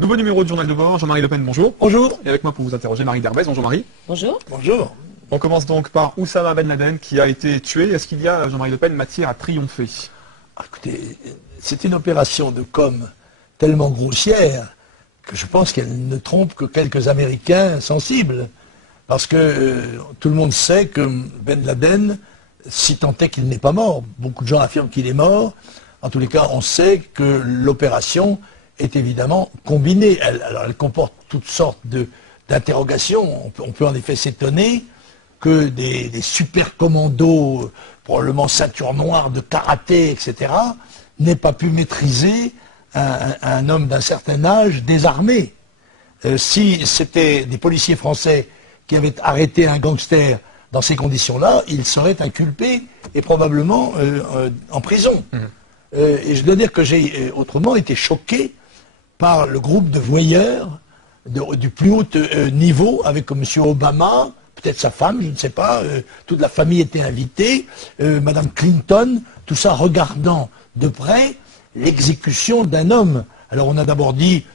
Nouveau numéro du Journal de bord, Jean-Marie Le Pen, bonjour. Bonjour. Et avec moi pour vous interroger, Marie Derbez, bonjour Marie. Bonjour. Bonjour. On commence donc par Oussama Ben Laden qui a été tué. Est-ce qu'il y a, Jean-Marie Le Pen, matière à triompher? Écoutez, c'est une opération de com tellement grossière que je pense qu'elle ne trompe que quelques Américains sensibles. Parce que tout le monde sait que Ben Laden, si tant est qu'il n'est pas mort, beaucoup de gens affirment qu'il est mort, en tous les cas on sait que l'opération est évidemment combinée. Elle comporte toutes sortes d'interrogations. On peut en effet s'étonner que des super commandos, probablement ceinture noire de karaté, etc., n'aient pas pu maîtriser un homme d'un certain âge désarmé. Si c'était des policiers français qui avaient arrêté un gangster dans ces conditions-là, il serait inculpé et probablement en prison. Et je dois dire que j'ai autrement été choqué par le groupe de voyeurs du plus haut niveau avec M. Obama, peut-être sa femme, je ne sais pas, toute la famille était invitée, Mme Clinton, tout ça regardant de près l'exécution d'un homme. Alors on a d'abord dit,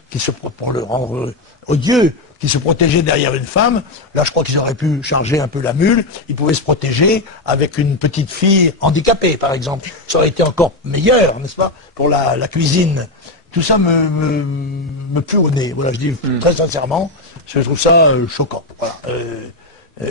pour le rendre odieux, qu'il se protégeait derrière une femme. Là, je crois qu'ils auraient pu charger un peu la mule. Ils pouvaient se protéger avec une petite fille handicapée, par exemple. Ça aurait été encore meilleur, n'est-ce pas, pour la cuisine. Tout ça me pue au nez. Voilà, je dis très sincèrement, je trouve ça choquant. Voilà.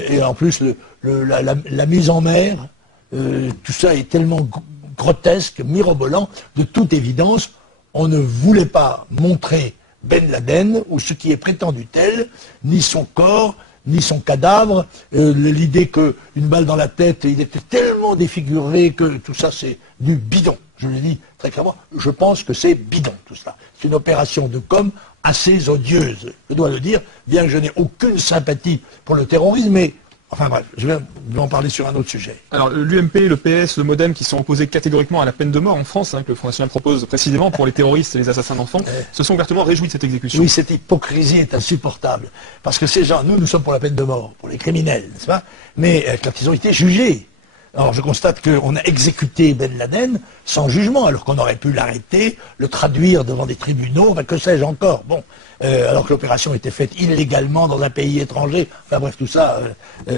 Et en plus, la mise en mer, tout ça est tellement grotesque, mirobolant. De toute évidence, on ne voulait pas montrer Ben Laden, ou ce qui est prétendu tel, ni son corps, ni son cadavre, l'idée qu'une balle dans la tête, il était tellement défiguré que tout ça c'est du bidon. Je le dis très clairement, je pense que c'est bidon tout cela. C'est une opération de com assez odieuse, je dois le dire, bien que je n'ai aucune sympathie pour le terrorisme, mais enfin bref, je vais en parler sur un autre sujet. Alors l'UMP, le PS, le MoDem qui sont opposés catégoriquement à la peine de mort en France, que le Front National propose précisément pour les terroristes et les assassins d'enfants, se sont ouvertement réjouis de cette exécution. Oui, cette hypocrisie est insupportable. Parce que ces gens, nous sommes pour la peine de mort, pour les criminels, n'est-ce pas? Mais quand ils ont été jugés, alors je constate qu'on a exécuté Ben Laden sans jugement, alors qu'on aurait pu l'arrêter, le traduire devant des tribunaux, enfin, que sais-je encore. Bon, alors que l'opération était faite illégalement dans un pays étranger, enfin bref, tout ça.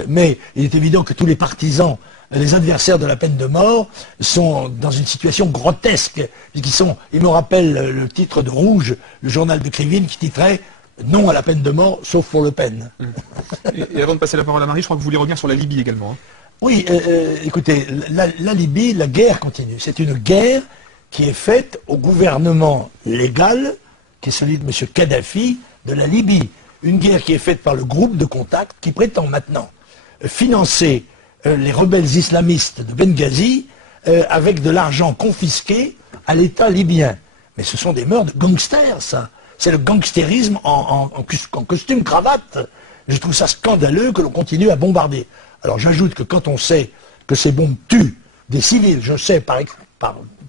Mais il est évident que tous les partisans, les adversaires de la peine de mort, sont dans une situation grotesque. Ils me rappellent le titre de Rouge, le journal de Krivine, qui titrait « Non à la peine de mort, sauf pour Le Pen ». Et avant de passer la parole à Marie, je crois que vous voulez revenir sur la Libye également. Oui, écoutez, la Libye, la guerre continue. C'est une guerre qui est faite au gouvernement légal, qui est celui de M. Kadhafi, de la Libye. Une guerre qui est faite par le groupe de contact qui prétend maintenant financer les rebelles islamistes de Benghazi avec de l'argent confisqué à l'État libyen. Mais ce sont des meurtres de gangsters, ça. C'est le gangstérisme en costume cravate. Je trouve ça scandaleux que l'on continue à bombarder. Alors j'ajoute que quand on sait que ces bombes tuent des civils, je sais par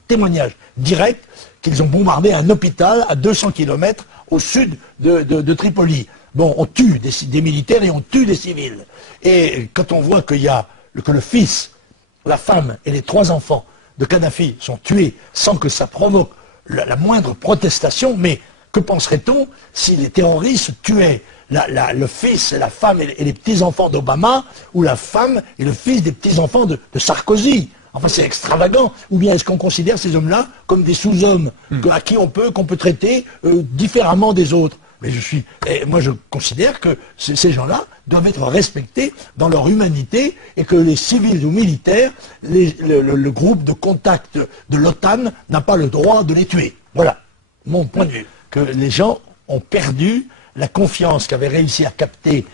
témoignage direct qu'ils ont bombardé un hôpital à 200 km au sud de Tripoli. Bon, on tue des militaires et on tue des civils. Et quand on voit que le fils, la femme et les 3 enfants de Kadhafi sont tués sans que ça provoque la moindre protestation, mais que penserait-on si les terroristes tuaient le fils et la femme et les petits-enfants d'Obama, ou la femme et le fils des petits-enfants de Sarkozy? Enfin, c'est extravagant. Ou bien est-ce qu'on considère ces hommes-là comme des sous-hommes qu'on peut traiter différemment des autres? Mais moi je considère que ces gens-là doivent être respectés dans leur humanité et que les civils ou militaires, le groupe de contact de l'OTAN n'a pas le droit de les tuer. Voilà mon point de vue. Que les gens ont perdu la confiance qu'avait réussi à capter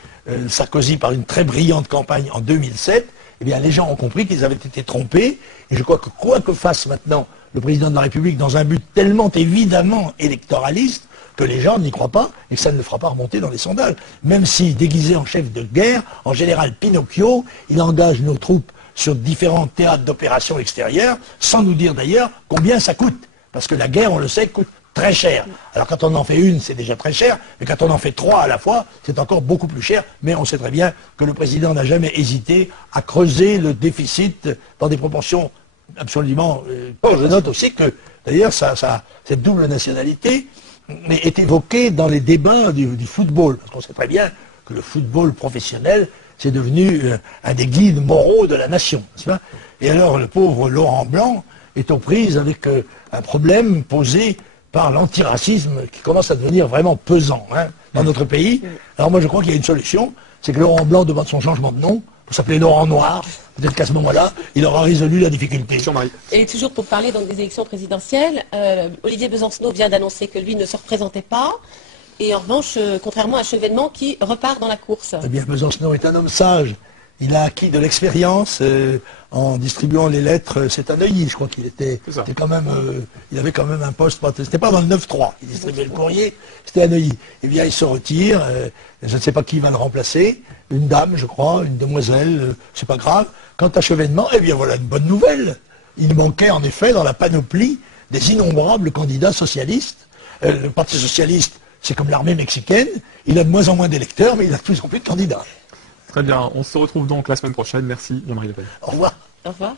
Sarkozy par une très brillante campagne en 2007, eh bien les gens ont compris qu'ils avaient été trompés, et je crois que quoi que fasse maintenant le président de la République dans un but tellement évidemment électoraliste, que les gens n'y croient pas, et que ça ne le fera pas remonter dans les sondages. Même si, déguisé en chef de guerre, en général Pinocchio, il engage nos troupes sur différents théâtres d'opérations extérieures, sans nous dire d'ailleurs combien ça coûte. Parce que la guerre, on le sait, coûte très cher. Alors quand on en fait une, c'est déjà très cher, mais quand on en fait 3 à la fois, c'est encore beaucoup plus cer. Mais on sait très bien que le président n'a jamais hésité à creuser le déficit dans des proportions absolument... Je note aussi que, d'ailleurs, cette double nationalité est évoqué dans les débats du football. Parce qu'on sait très bien que le football professionnel, c'est devenu un des guides moraux de la nation. Et alors, le pauvre Laurent Blanc est aux prises avec un problème posé par l'antiracisme qui commence à devenir vraiment pesant dans notre pays. Alors moi, je crois qu'il y a une solution, c'est que Laurent Blanc demande son changement de nom pour s'appeler Laurent Noir. Peut-être qu'à ce moment-là, il aura résolu la difficulté. Et toujours pour parler donc, des élections présidentielles, Olivier Besancenot vient d'annoncer que lui ne se représentait pas. Et en revanche, contrairement à Chevènement qui repart dans la course. Eh bien, Besancenot est un homme sage. Il a acquis de l'expérience en distribuant les lettres. C'est à Neuilly, je crois qu'il était quand même. Il avait quand même un poste. C'était pas dans le 9-3. Il distribuait le courrier. C'était à Neuilly. Eh bien, il se retire. Je ne sais pas qui va le remplacer. Une dame, je crois, une demoiselle. C'est pas grave. Quant à Chevènement, eh bien, voilà une bonne nouvelle. Il manquait en effet dans la panoplie des innombrables candidats socialistes. Le Parti socialiste, c'est comme l'armée mexicaine. Il a de moins en moins d'électeurs, mais il a de plus en plus de candidats. Très bien, on se retrouve donc la semaine prochaine. Merci Jean-Marie Le Pen. Au revoir. Au revoir.